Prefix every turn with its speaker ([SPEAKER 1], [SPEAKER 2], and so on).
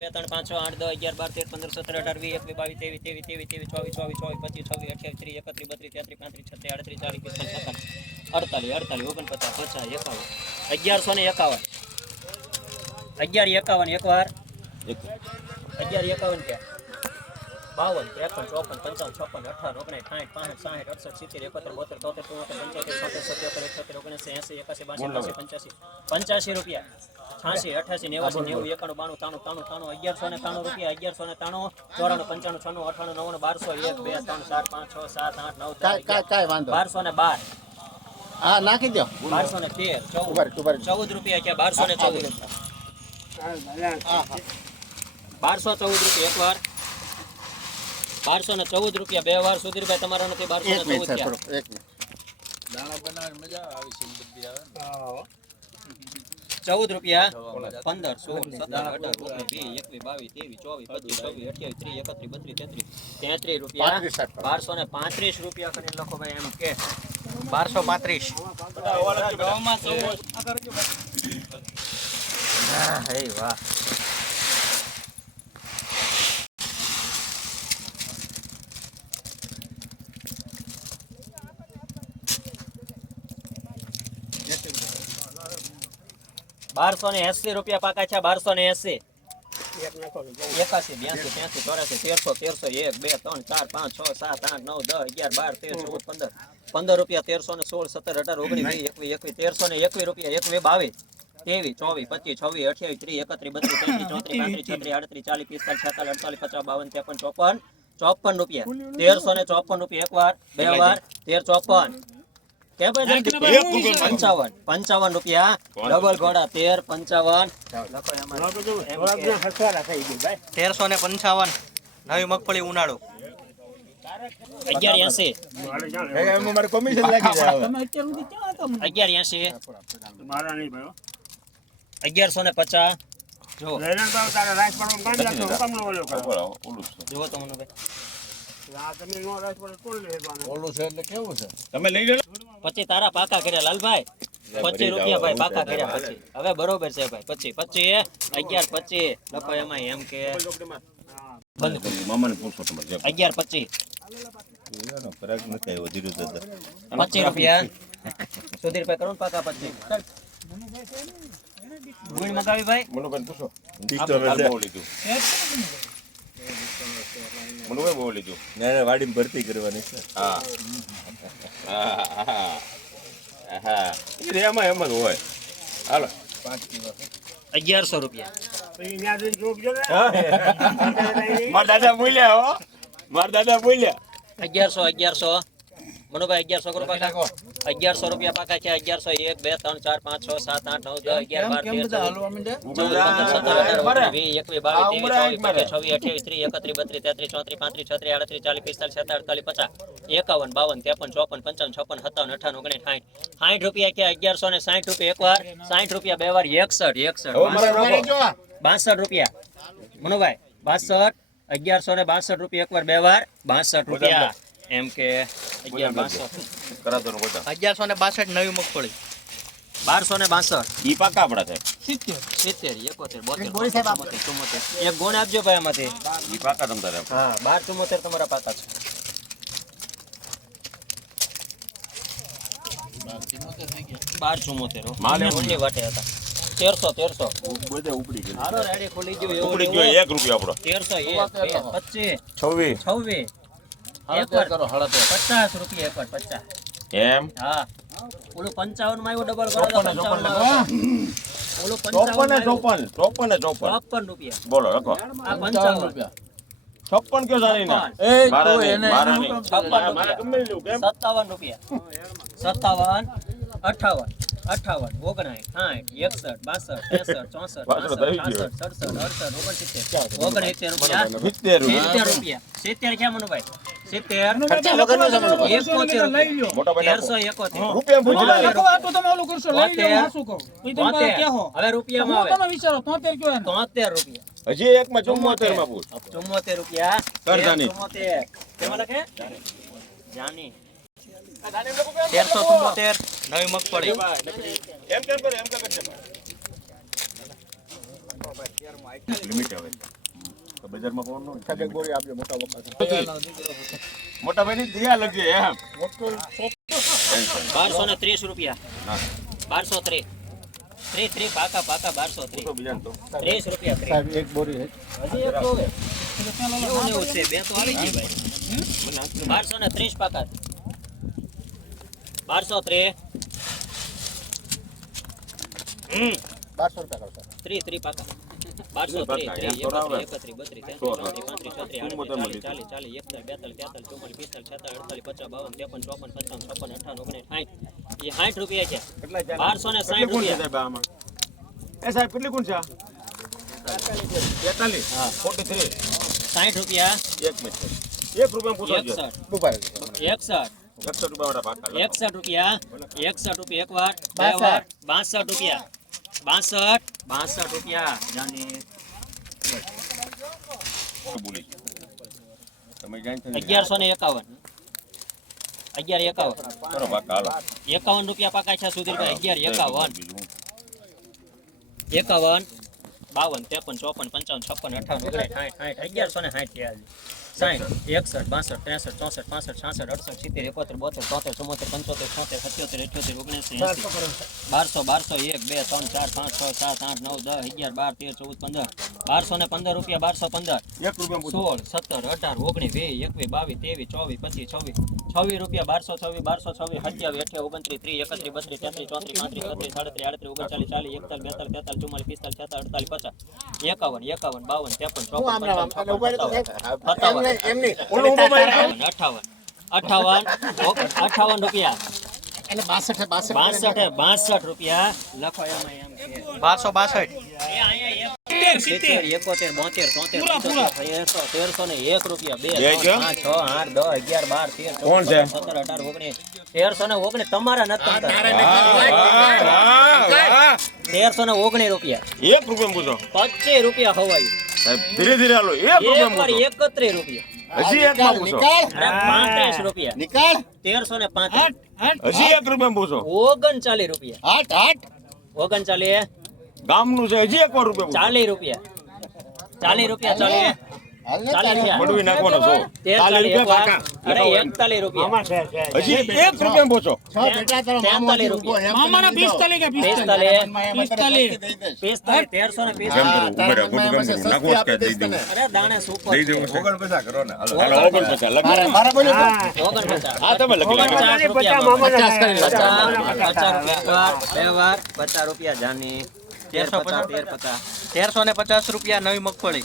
[SPEAKER 1] બે, ત્રણ, પાંચ, છ, આઠ, દસ, અગિયાર, બાર, તેર, પંદર, સત્તર, અઢાર, વીસ, એકવીસ, બાવીસ, ત્રેવીસ ત્રેવીસ ત્રેવીસ ત્રેવીસ, ચોવીસ ચોવીસ ચોવીસ, પચીસ, છવ્વીસ, અઠ્યાવીસ, ત્રીસ, એકત્રીસ, બત્રીસ, તેત્રીસ, પાંત્રીસ, છત્રીસ, આડત્રીસ, ચાલીસ, પિસ્તાલીસ, સત્તાવીસ, અડતાલીસ અડતાલીસ, ઓગણપચાસ, પચાસ, એકાવન, અગિયારસો ને એકાવન, અગિયાર, એકાવન, એકવાર, અગિયાર, એકાવન ક્યાં બાવન, ત્રેપન, ચોપન, પંચાવન, છપ્પન અઠાવન ઓગણીસ સાઠ પાંસઠ સાઠ અડસઠ, સિત્તેર, એકોતેર, બોતેર, તોતેર ચુમ્મોતેર પંચોતેર, છોતેર, સત્યોતેર, અઠ્યોતેર, ઓગણસી, એસી, એકાસી, બાસી ત્રાસી પંચ્યાસી પંચ્યાસી રૂપિયા. છ્યાસી અઠાસી નેવાસી નેવું એકાણું બાણું તાણું તાણું તાણું અગિયારસો ને તાણું રૂપિયા અગિયારસો ને તાણું ચોરાણું પંચાણું છનું અઠાણું નવ્વાણું બારસો એક બે ત્રણ ચાર પાંચ છ સાત આઠ નવ બારસો ને બાર.
[SPEAKER 2] હા નાખી દો
[SPEAKER 1] બારસો ને તેર ચૌદ. ચૌદ રૂપિયા ક્યાં બારસો ને ચૌદ. બારસો ચૌદ રૂપિયા એક વાર. બારસો ને ચૌદ રૂપિયા બે વાર સુધીરભાઈ તમારા નથી બારસો ને
[SPEAKER 2] એક મિનિટ.
[SPEAKER 1] ચૌદ
[SPEAKER 2] મજા
[SPEAKER 1] આવી
[SPEAKER 2] છે બધી મિનિટ
[SPEAKER 1] ચૌદ રૂપિયા. પંદર સોળ સત્તર અઢાર ઓગણીસ વીસ એકવીસ બાવીસ ત્રેવીસ ચોવીસ પચીસ છવ્વીસ અઠ્યાવીસ ત્રીસ એકત્રીસ બત્રીસ તેત્રીસ. તેત્રીસ રૂપિયા બારસો ને પાંત્રીસ રૂપિયા કરીને લખો ભાઈ એમ કે. બારસો પાંત્રીસ. હા, હે વાહ. બારસો ને એસી રૂપિયા પાકા છે બારસો ને એસી એકાસી બ્યાસી ત્યાસી ચોરાસી તેરસો તેરસો એક બે ત્રણ ચાર પાંચ છ સાત આઠ નવ દસ અગિયાર બાર તેર ચૌદ પંદર. પંદર રૂપિયા તેરસો ને સોળ સત્તર અઢાર ઓગણીસ વીસ એકવીસ એકવીસ તેરસો ને એકવીસ રૂપિયા એકવીસ બાવીસ ત્રેવીસ ચોવીસ પચીસ છવ્વીસ અઠ્યાવીસ ત્રીસ એકત્રીસ બત્રીસ તેત્રીસ ચોત્રીસ પાંત્રીસ છત્રીસ આડત્રીસ ચાલીસ પિસ્તાલીસ છેતાલીસ અડતાલીસ પચાસ બાવન ત્રેપન ચોપન ચોપન રૂપિયા. તેરસો ને ચોપન રૂપિયા એક વાર બે વાર તેર ચોપન? પંચાવન. પંચાવન રૂપિયા. ડબલ ઘોડા તેર પંચાવન.
[SPEAKER 3] તેરસો ને પંચાવન. નવી મગફળી ઉનાળુ.
[SPEAKER 1] અગિયાર એસી.
[SPEAKER 2] એમાં મારે commission લાગી જાય હવે.
[SPEAKER 1] અગિયાર એસી. અગિયારસો ને પચાસ. જો તમને તો મનુભાઈ
[SPEAKER 2] ઓલું છે એટલે કેવું છે?
[SPEAKER 1] પછી તારા પાકા કર્યા લાલભાઈ. પચીસ રૂપિયા ભાઈ પાકા કર્યા પછી. હવે બરોબર છે ભાઈ પચીસ પચીસ અગિયાર પચીસ. લખો એમાં એમ કે. બંધ કરો.
[SPEAKER 4] મામાને પૂછો તમારે જે
[SPEAKER 1] અગિયાર પચીસ. પચીસ રૂપિયા. સુધીર ભાઈ કરો ને પાકા પચીસ ગુણ મગાવી ભાઈ.
[SPEAKER 4] પૂછો. બહુ લીધું મનુભાઈ બહુ લીધું
[SPEAKER 2] વાડીમાં ભરતી કરવાની છે.
[SPEAKER 4] હા. હા હા હા. એ રે એમાં એમ જ હોય. હાલો.
[SPEAKER 1] અગિયારસો રૂપિયા.
[SPEAKER 4] મારા દાદા બોલ્યા હો. મારા દાદા બોલ્યા.
[SPEAKER 1] અગિયારસો અગિયારસો. મનુભાઈ અગિયારસો કરો પાકા અગિયારસો રૂપિયા પાકા છે અગિયારસો એક બે ત્રણ ચાર પાંચ છ સાત આઠ નવ દસ અગિયાર બાર તેર ચૌદ ચૌદ પંદર સત્તર અઢાર ઓગણીસ વીસ એકવીસ બાવીસ ત્રેવીસ ચોવીસ છવ્વીસ અઠ્યાવીસ ત્રીસ એકત્રીસ બત્રીસ તેત્રીસ ચોત્રીસ પાંત્રીસ છત્રીસ આડત્રીસ ચાલીસ પિસ્તાલીસ સત્તર અડતાલીસ પચાસ એકાવન બાવન ત્રેપન ચોપન પંચાવન છપ્પન સત્તાવન અઠાવન ઓગણીસ સાઠ સાઠ રૂપિયા કે અગિયારસો ને સાઠ રૂપિયા એક વાર સાઠ રૂપિયા બે વાર. એકસઠ એકસઠ. બાસઠ રૂપિયા. મનુભાઈ બાસઠ અગિયારસો ને બાસઠ રૂપિયા એક વાર બે વાર. બાસઠ રૂપિયા. એમ કે
[SPEAKER 3] અગિયારસો. ને બાસઠ નવી મગફળી.
[SPEAKER 1] બારસો ને બાસઠ.
[SPEAKER 4] ઈ પાકા આપડા થાય
[SPEAKER 1] સિત્તેર. એકોતેર બોતેર ચુમ્મોતેર એક ગુણ આપજો ભાઈ આમાંથી.
[SPEAKER 4] ઈ પાકા તમારે
[SPEAKER 1] હા બાર ચુમ્મોતેર તમારા પાકા છે. બાર ચુમ્મોતેર.
[SPEAKER 4] માલ એવો
[SPEAKER 1] વાટે હતા. તેરસો તેરસો.
[SPEAKER 4] બધે ઉપડી ગયું
[SPEAKER 1] હારો રેડી ખુલી ગયું
[SPEAKER 4] ઉપડી
[SPEAKER 1] એવું.
[SPEAKER 4] ગયો એક રૂપિયા આપડો.
[SPEAKER 1] તેરસો એક પચીસ.
[SPEAKER 4] છવ્વીસ.
[SPEAKER 1] છવ્વીસ.
[SPEAKER 2] કરો
[SPEAKER 1] પચાસ રૂપિયા એકવાર પચાસ.
[SPEAKER 4] એમ?
[SPEAKER 1] હા. ઓલું પંચાવનમાં આવ્યું ડબલ કરો પંચાવનમાં ઓલું પંચાવન
[SPEAKER 4] ચોપન ચોપન ચોપન ને ચોપન.
[SPEAKER 1] ચોપન રૂપિયા.
[SPEAKER 4] બોલો લખો.
[SPEAKER 1] આ પંચાવન.
[SPEAKER 2] રૂપિયા.
[SPEAKER 4] છપ્પન કયો સારી ના
[SPEAKER 2] એ તો એને
[SPEAKER 1] સત્તાવન રૂપિયા. સત્તાવન અઠાવન અઠાવન ઓગણાઠ સાઠ એકસઠ બાસઠ ત્રેસઠ ચોસઠ સડસઠ અડસઠ ઓગણસિત્તેર. ઓગણસિત્તેર રૂપિયા.
[SPEAKER 4] સિત્તેર રૂપિયા.
[SPEAKER 1] સિત્તેર રૂપિયા. સિત્તેર ક્યાં મનુભાઈ? આવે.
[SPEAKER 4] હજી એક માં ચુમ્મોતેરમાં પૂછ.
[SPEAKER 1] ચુમ્મોતેર. રૂપિયા.
[SPEAKER 4] કરજાની.
[SPEAKER 1] ચુમ્મોતેર. કેમાં લખે? જાની. તેરસો ચુમ્મોતેર.
[SPEAKER 3] નવી મગફળી.
[SPEAKER 4] એમ કેમ એમ લિમિટ હવે તો બજારમાં પવન ન? હોય.
[SPEAKER 2] સાહેબ એક બોરી આપજો મોટા વખત
[SPEAKER 4] મોટા ભાઈ દિયા લગજે એમ.
[SPEAKER 1] બારસો ને ત્રીસ રૂપિયા. બારસો ત્રીસ ત્રીસ ત્રીસ પાકા પાકા બારસો ત્રીસ ત્રીસ. રૂપિયા
[SPEAKER 2] એક બોરી
[SPEAKER 1] હજી એક જોવે એવું એવું છે બે તો આવી ગઈ ભાઈ. બારસો ને ત્રીસ પાકા. બારસો ત્રીસ હમ
[SPEAKER 2] બારસો રૂપિયા કરો
[SPEAKER 1] ત્રીસ ત્રીસ પાકા. બારસો
[SPEAKER 4] ત્રીસ
[SPEAKER 1] ત્રીસ
[SPEAKER 4] પાકા,
[SPEAKER 1] ત્રીસ
[SPEAKER 4] એમ તો
[SPEAKER 1] એકત્રીસ એકત્રીસ બત્રીસ તેત્રીસ ચોત્રીસ પાંત્રીસ છત્રીસ આડત્રીસ ચાલીસ ચાલીસ એકતાલીસ બેતાલીસ તેતાલીસ ચુમ્માલીસ પિસ્તાલીસ છેતાલીસ અડતાલીસ પચાસ બાવન ત્રેપન ચોપન પંચાવન છપ્પન અઠાવન ઓગણીસ સાઠ એ સાઠ રૂપિયા છે. બારસો ને સાઠ રૂપિયા.
[SPEAKER 4] એ સાહેબ કેટલી ગુણ છે તેતાલીસ
[SPEAKER 1] હા.
[SPEAKER 4] ફોર્ટી થ્રી
[SPEAKER 1] સાઠ રૂપિયા.
[SPEAKER 4] એક મિનિટ. એક રૂપિયા પૂછો છે
[SPEAKER 1] એકસઠ. એકસઠ.
[SPEAKER 4] રૂપિયા વાળા
[SPEAKER 1] એકસઠ રૂપિયા. એકસઠ રૂપિયા એક વાર બે વાર. બાસઠ રૂપિયા. બાસઠ. બાસઠ રૂપિયા જાની. અગિયારસો ને એકાવન. અગિયાર એકાવન.
[SPEAKER 4] કરો પાકા હાલો.
[SPEAKER 1] એકાવન રૂપિયા પાકા છે સુધીરભાઈ અગિયાર એકાવન. એકાવન બાવન ત્રેપન ચોપન પંચાવન છપ્પન અઠાવન ઓગણીસ સાઠ સાઠ અગિયારસો ને સાઠ થયા સાઠ એકસઠ બાસઠ ત્રેસઠ ચોસઠ પાસઠ છાસઠ અડસઠ સિત્તેર એકોતેર બોતેર તોતેર ચુમ્મોતેર પંચોતેર છોતેર સત્યોતેર અઠ્યોતેર ઓગણીસી બારસો બારસો એક બે ત્રણ ચાર પાંચ છ સાત આઠ નવ દસ અગિયાર બાર તેર ચૌદ પંદર બારસો ને પંદર રૂપિયા બારસો પંદર
[SPEAKER 4] એક રૂપિયા પૂછો.
[SPEAKER 1] સોળ સત્તર અઢાર ઓગણીસ વીસ એકવીસ બાવીસ ત્રેવીસ ચોવીસ પચીસ છવ્વીસ છવ્વીસ રૂપિયા બારસો છવ્વીસ બારસો છવ્વીસ સત્યાવીસ અઠ્યાવીસ ઓગણત્રીસ ત્રીસ એકત્રીસ બત્રીસ તેત્રીસ ચોત્રીસ પાંત્રીસ છત્રીસ સાડત્રીસ આડત્રીસ ઓગણચાલીસ ચાલીસ એકતાલીસ બેતાલીસ તેતાલીસ ચુમ્માલીસ પિસ્તાલીસ છેતાલીસ અડતાલીસ પચાસ એકાવન એકાવન બાવન ત્રેપન ચોપન પંચાવન અઠાવન અઠાવન. અઠાવન. અઠાવન. રૂપિયા.
[SPEAKER 2] એટલે બાસઠ બાસઠ
[SPEAKER 1] બાસઠ બાસઠ રૂપિયા લખો એમાં એમ
[SPEAKER 3] બારસો બાસઠ.
[SPEAKER 1] સિત્તેર એકોતેર બોતેર તોતેર તેરસો તેરસો ને એક રૂપિયા. બે પાંચ છ આઠ દસ અગિયાર બાર તેર
[SPEAKER 4] કોણ છે?
[SPEAKER 1] સત્તર અઢાર ઓગણીસ તેરસો ને ઓગણીસ. તમારા નથી. તેરસો ને ઓગણીસ રૂપિયા.
[SPEAKER 4] એક રૂપિયા પૂછો.
[SPEAKER 1] પચીસ રૂપિયા હવાયું.
[SPEAKER 4] સાહેબ ધીરે ધીરે હાલો. એક રૂપિયા
[SPEAKER 1] એકત્રીસ રૂપિયા.
[SPEAKER 4] હજી એક માં પૂછો.
[SPEAKER 1] પાંત્રીસ રૂપિયા.
[SPEAKER 2] નિકાલ.
[SPEAKER 1] તેરસો ને પાંત્રીસ.
[SPEAKER 4] હજી એક રૂપિયા પૂછો.
[SPEAKER 1] ઓગણચાલીસ રૂપિયા.
[SPEAKER 2] આઠ આઠ.
[SPEAKER 1] ઓગણચાલીસ.
[SPEAKER 4] ગામનું છે હજી એક વાર રૂપિયા
[SPEAKER 1] ચાલીસ રૂપિયા. ચાલીસ રૂપિયા ચાલીસ
[SPEAKER 2] હાલ ને
[SPEAKER 1] ચાલીસ થયા.
[SPEAKER 4] પડવી નાખવાનો છો.
[SPEAKER 1] ચાલીસ એક વાર. એકતાલીસ રૂપિયા.
[SPEAKER 4] હજી એક રૂપિયા પૂછો.
[SPEAKER 2] છ બેટા તારો મામો
[SPEAKER 1] તેતાલીસ
[SPEAKER 2] હજી
[SPEAKER 5] મામાના પિસ્તાલીસ કે
[SPEAKER 1] પિસ્તાલીસ?
[SPEAKER 5] પિસ્તાલીસ.
[SPEAKER 1] પિસ્તાલીસ. તેરસો ને પિસ્તાલીસ.
[SPEAKER 4] કરું ઊભા રહો, ખોટું કેમ કરું નાખવો જ કે દઈ દઉં
[SPEAKER 1] અરે દાણે સુપર
[SPEAKER 4] દઈ દઉં છે.
[SPEAKER 2] ઓગણપચાસ કરો ને. હાલો
[SPEAKER 4] હાલો ઓગણપચાસ. લખી.
[SPEAKER 2] મારે બોલ્યો તો.
[SPEAKER 1] ઓગણપચાસ.
[SPEAKER 4] હા તમે લખી લો.
[SPEAKER 1] પચાસ રૂપિયા મામા.
[SPEAKER 2] પચાસ કરી લો.
[SPEAKER 1] પચાસ પચાસ રૂપિયા બે વાર. પચાસ રૂપિયા જાની.
[SPEAKER 3] તેરસો
[SPEAKER 1] પચાસ
[SPEAKER 3] પચાસ.
[SPEAKER 1] તેર પચાસ.
[SPEAKER 3] તેરસો ને પચાસ રૂપિયા નવી મગફળી.